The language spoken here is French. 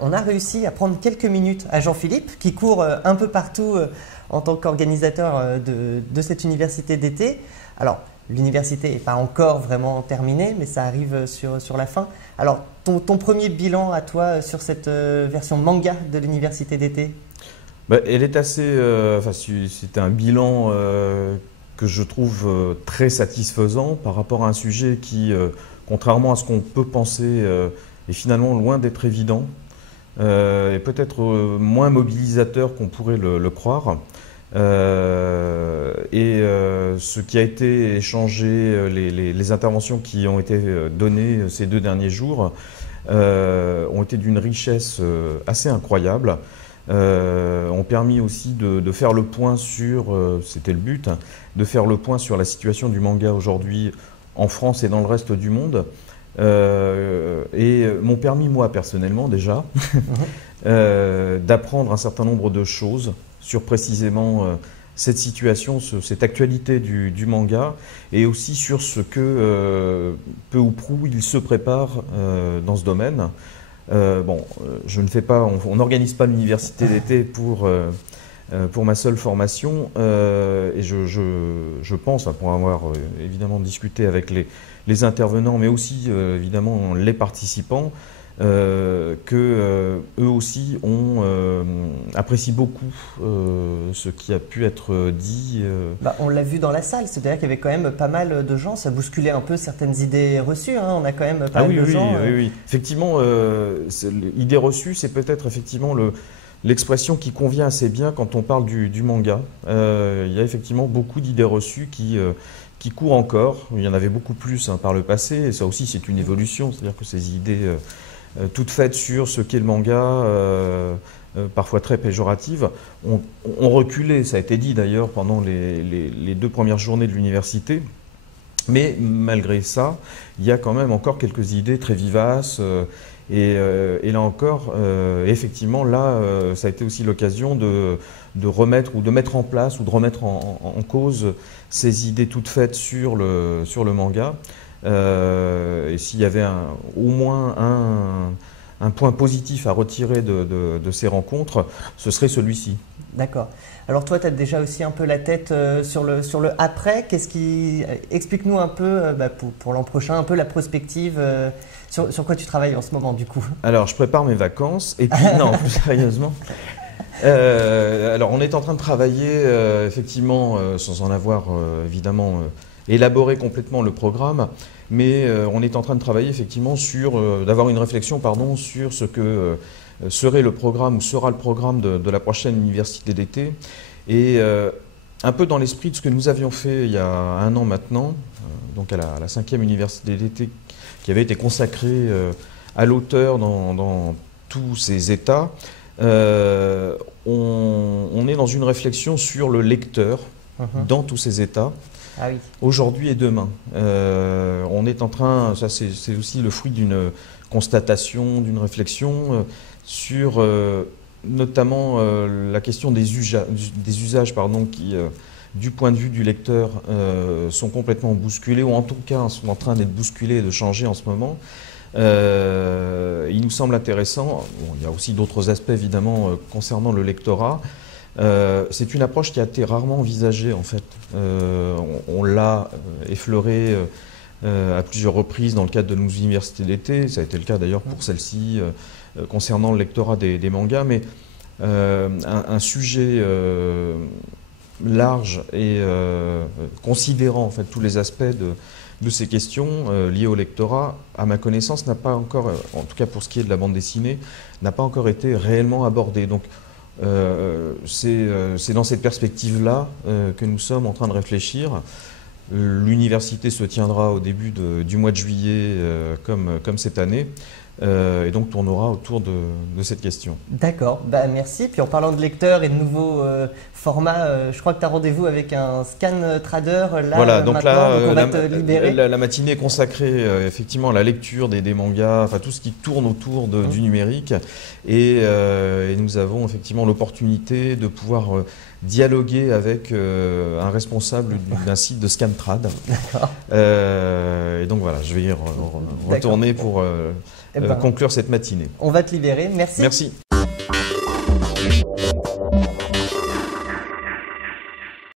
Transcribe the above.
On a réussi à prendre quelques minutes à Jean-Philippe qui court un peu partout en tant qu'organisateur de cette université d'été. Alors, l'université n'est pas encore vraiment terminée, mais ça arrive sur la fin. Alors, ton premier bilan à toi sur cette version manga de l'université d'été? Elle est assez. C'est un bilan que je trouve très satisfaisant par rapport à un sujet qui, contrairement à ce qu'on peut penser, est finalement loin d'être évident et peut-être moins mobilisateur qu'on pourrait le croire. Ce qui a été échangé, les interventions qui ont été données ces 2 derniers jours ont été d'une richesse assez incroyable. Ont permis aussi de faire le point sur, c'était le but, hein, de faire le point sur la situation du manga aujourd'hui en France et dans le reste du monde. M'ont permis, moi personnellement déjà, d'apprendre un certain nombre de choses sur précisément cette situation, cette actualité du manga, et aussi sur ce que, peu ou prou, il se prépare dans ce domaine. Je ne fais pas, on n'organise pas l'université d'été pour ma seule formation, et je pense, pour avoir évidemment discuté avec les intervenants, mais aussi évidemment les participants, eux aussi apprécient beaucoup ce qui a pu être dit. On l'a vu dans la salle, c'est-à-dire qu'il y avait quand même pas mal de gens, ça bousculait un peu certaines idées reçues, hein. On a quand même pas mal de gens. Oui. Effectivement, l'idée reçue, c'est peut-être effectivement l'expression qui convient assez bien quand on parle du manga. Il y a effectivement beaucoup d'idées reçues qui courent encore. Il y en avait beaucoup plus par le passé, et ça aussi c'est une évolution, c'est-à-dire que ces idées toutes faites sur ce qu'est le manga, parfois très péjoratives, ont reculé, ça a été dit d'ailleurs pendant les 2 premières journées de l'université. Mais malgré ça, il y a quand même encore quelques idées très vivaces. Et là encore, effectivement, ça a été aussi l'occasion de remettre ou de mettre en place ou de remettre en cause ces idées toutes faites sur le manga. Et s'il y avait au moins un point positif à retirer de ces rencontres, ce serait celui-ci. D'accord. Alors toi, tu as déjà aussi un peu la tête sur le après. Explique-nous un peu, pour l'an prochain, un peu la prospective, sur quoi tu travailles en ce moment du coup? Alors, je prépare mes vacances, et puis, non, plus sérieusement. Alors, on est en train de travailler, effectivement, sans en avoir évidemment élaboré complètement le programme, mais on est en train de travailler effectivement d'avoir une réflexion sur ce que serait le programme ou sera le programme de la prochaine université d'été, et un peu dans l'esprit de ce que nous avions fait il y a 1 an maintenant, donc à la 5e université d'été, qui avait été consacrée à l'auteur dans tous ses états. On est dans une réflexion sur le lecteur dans tous ses états. Ah oui. Aujourd'hui et demain. On est en train, ça c'est aussi le fruit d'une constatation, d'une réflexion sur notamment la question des usages qui, du point de vue du lecteur, sont complètement bousculés, ou en tout cas sont en train d'être bousculés et de changer en ce moment. Il nous semble intéressant, il y a aussi d'autres aspects évidemment concernant le lectorat. C'est une approche qui a été rarement envisagée en fait. On l'a effleuré à plusieurs reprises dans le cadre de nos universités d'été. Ça a été le cas d'ailleurs pour celle-ci concernant le lectorat des mangas, mais un sujet large et considérant en fait tous les aspects de ces questions liées au lectorat, à ma connaissance, n'a pas encore, en tout cas pour ce qui est de la bande dessinée, n'a pas encore été réellement abordé. Donc c'est dans cette perspective-là que nous sommes en train de réfléchir. L'université se tiendra au début du mois de juillet comme cette année. Et donc tournera autour de cette question. D'accord, merci. Puis en parlant de lecteurs et de nouveaux formats, je crois que tu as rendez-vous avec un scan trader là. Voilà, donc on va te libérer. La matinée est consacrée effectivement à la lecture des mangas, enfin tout ce qui tourne autour du numérique. Et nous avons effectivement l'opportunité de pouvoir dialoguer avec un responsable d'un site de Scantrad. Et donc voilà, je vais y retourner pour conclure cette matinée. On va te libérer. Merci. Merci.